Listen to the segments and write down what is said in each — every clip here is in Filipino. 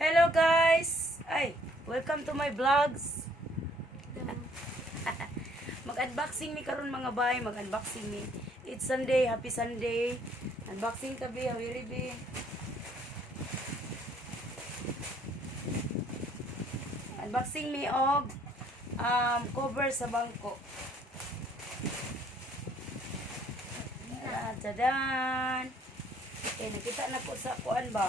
Hello guys! Ay, welcome to my vlogs. Mag-unboxing mi karon mga bay, mag-unboxing mi. It's Sunday, happy Sunday. Unboxing tabi, hawiri bi. Unboxing mi og cover sa bangko. Tadan. Okay, nakita na ko sa kuan ba?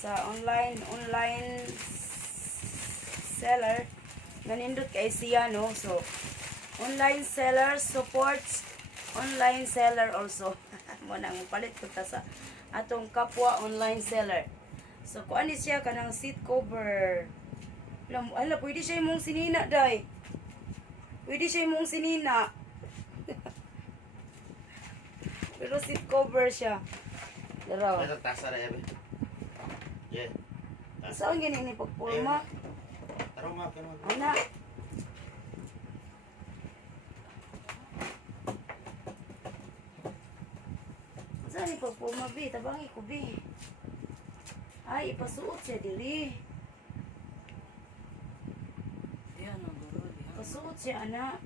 Sa online seller nanindot kay siya, no? So online seller supports online seller also. Mo nang palit ko ta sa atong kapwa online seller. So kuan ni siya kanang seat cover. Ala, pwede siya mong sinina day. Pwede siya mong sinina. Pero seat cover siya. Daraw. Ito tasa na yabi. Yeah. Saan ganyan ni pagpulma? Tarong mga pero. Ana. Saan ni pagpulma, bi? Tabangi ko, bi. Ay, ipasuot siya, dili. Yan ang guro. Ipasuot siya, ana.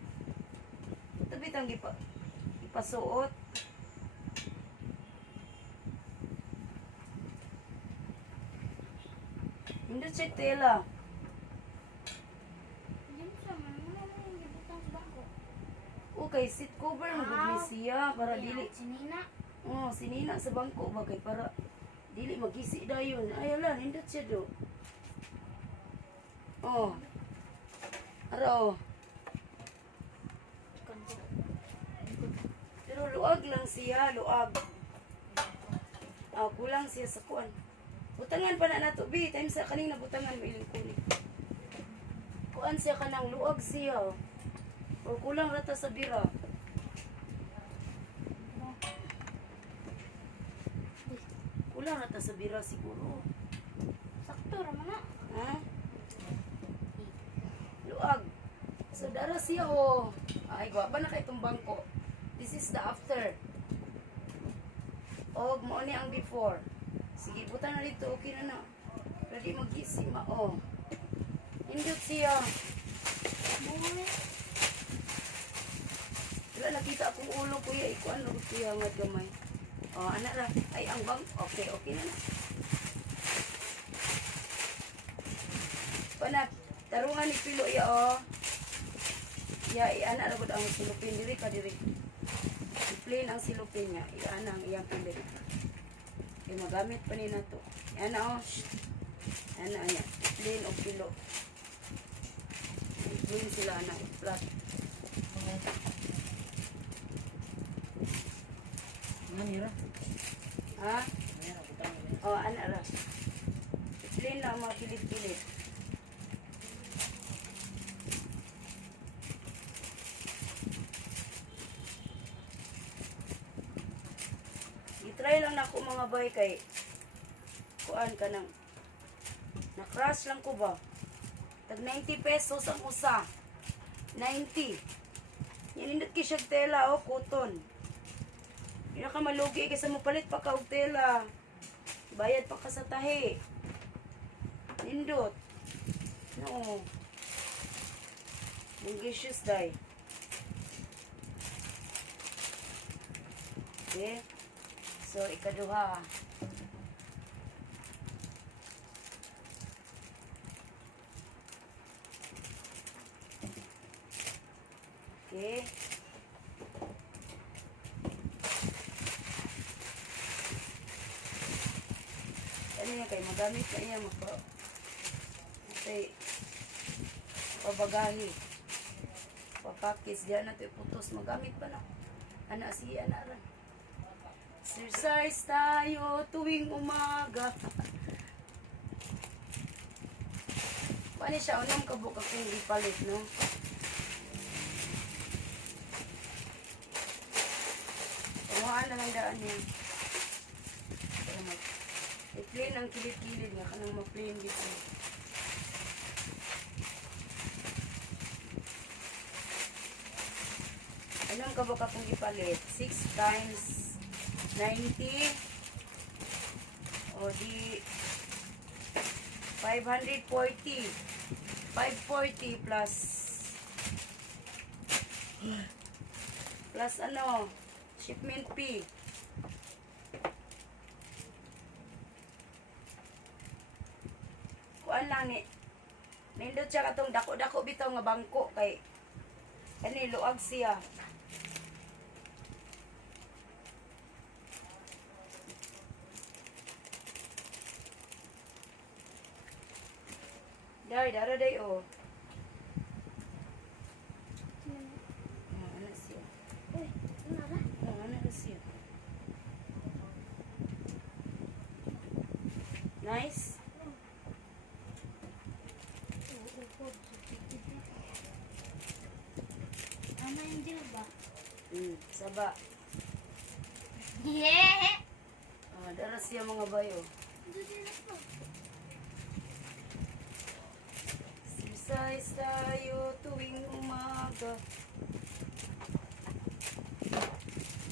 Tabi tang ipasuot. Hindi siya tela. Okay, seat cover mo gud siya para dili. Sinina. Oh, sinina sa bangko bagay para dili magisi dayon. Ay ala, hindot siya do. Oh. Aro. Pero luag lang siya, luag. Ah, kulang siya sa kuan. Butangan pa na nato, bi. Time sa kanina butangan mo ilang kunin. Kuan siya kanang luag siya. O kulang rata sa bira. Kulang rata sa bira siguro. Sakto raman na. Ha? Luag. So dara siya o. Ay, gwapa na kay itong bangko. This is the after. O, mo ni ang before. Sige, buta na dito. Okay na na. Pwede mag-isip ma. O. Indot siya. Buhay. Wala, nakita akong ulo kuya. Ikuan lang kuya nga gamay. O, anak ra. Ay, ang bang. Okay, okay na na. Panak, tarungan ni Pilo iya o. Ya, anak ra gud ang silupin diri ka diri. I-plain ang silupin niya. Iyan ang iyang pilit. Kaya magamit pa ni na to. Yan na o. Yan na yan. I-plain o pilo. I-plain sila na. Flat. Manira. Ha? Ayan ang butang. O, anak ra. I-plain lang ang mga pilit-pilit. I-try lang na ako mga bay kay kuan ka nang na-crush lang ko ba? Tag 90 pesos ang usa. 90. Yanindot ki siya tela o cotton. Hindi na ka malugi kasi mapalit pa ka og tela. Bayad pa ka sa tahi. Nindot. No. Mungishis day. Okay. So, ikaduha. Okay. Ano yan kayo? Magamit na iya. Okay. Pabagahi. Papakis. Diyan natin putos. Magamit pa na. Anak siya na rin. Exercise tayo tuwing umaga. Paano siya? Unang kabuk akong ipalit, no? Pamuhaan na lang daan niya. I-plain ang kilid-kilid nga. Kanang ma-plain dito. Anong kabuk akong ipalit? 6 times 90 o di 540. 540 plus ano, shipment fee. Kuan lang ni nindot siya katong dako-dako bitaw nga bangko kay kani luag siya. Dara day oh. Ano siya? Uy, ano na? Ano siya? Nice. Ano yung deal ba? Saba. Yeah! Dara siya mga bayo. Exercise tayo tuwing umaga.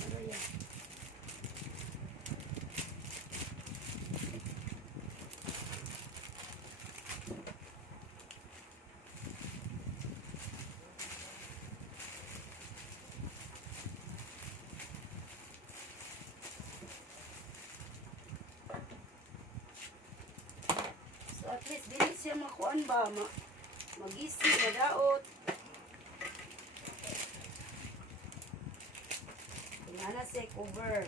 Ano yan? So at least dili siya makuan ba? Magisi, madaot. Tingnan siya cover.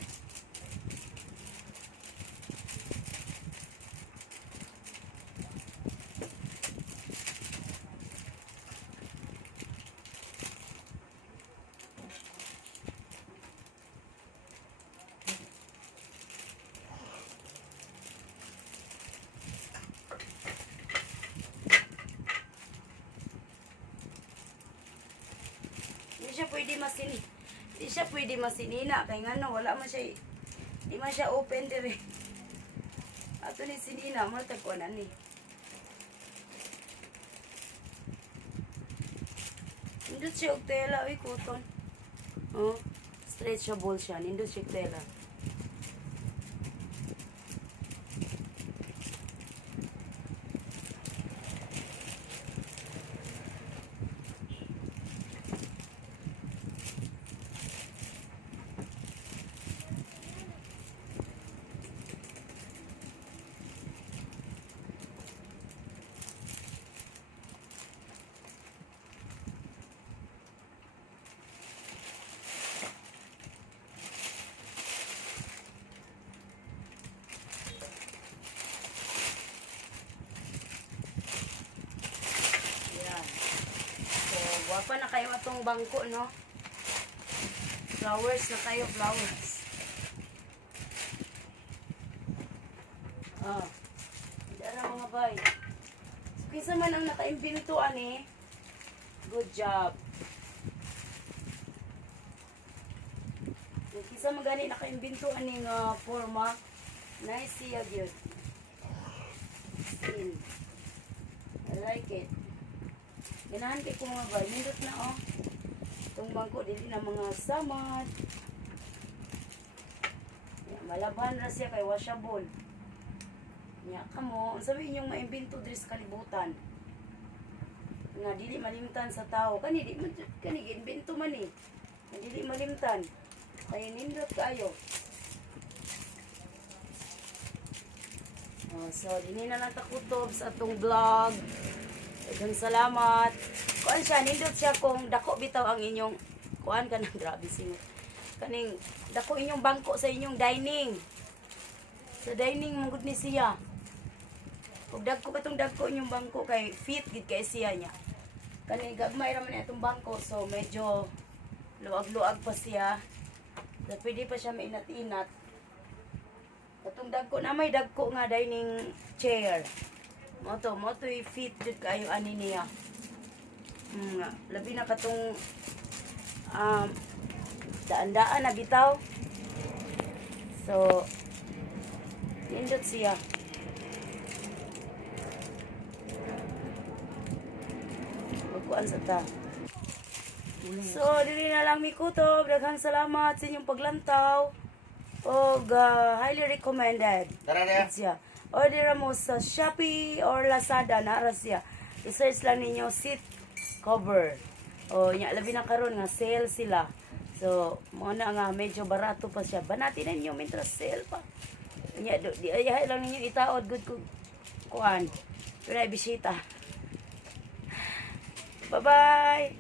Hindi siya pwede masinina kay ngano wala man siya di man siya open dire. Ato ni sinina mo tagkuanan ni. Nindot siya og tela uy cotton. Oh, stretchable siya. Nindot siya og tela. Wapa na kayo atong bangko, no? Flowers na kayo, flowers. Dara mga bay. So, kinsa man ang nakaimbintuan eh. Good job. So, kinsa man gani nakaimbintuan ning forma. Nice siya gyud. Skin. I like it. Ganahan kay ko mga bay. Nindot na oh. Itong bangko, dili na mga samad. Malaban ra siya kay washable. Nya kamo, sabi inyong maimbento diri sa kalibutan. Nga dili malimtan sa tao. Kani giimbento man eh. Dili malimtan. Kaya nindot kayo. So, dini na lang takutob sa atong vlog. Daghang salamat. Kuan siya, nindot siya kung dako bitaw ang inyong kuan ka ng grabe singot. Kaning dako inyong bangko sa inyong dining. Sa dining mangud ni siya. Ug dagko katong dagko inyong bangko kay fit gid kay siya niya. Kani gagmay ra man atong bangko so medyo luag-luag pa siya. So, pwede pa siya mainat-inat. Katong dagko na may dagko nga dining chair. Moto fit jud kayo ani niya. Labi na katong daan-daan na bitaw. So nindot siya. Magkuan sa ta. So dili na lang mi kutob. Daghang salamat sa inyong paglantaw. Og highly recommended. Tara na. Siya. order mo sa Shopee or Lazada, naara siya. I-search lang ninyo seat cover. O, nya, labi na karon nga sale sila. So, mo na nga medyo barato pa siya. Banatin ninyo mientras sale pa. Nya, di ayahay lang ninyo itaod good kuan. Pero ay bisita. Bye-bye.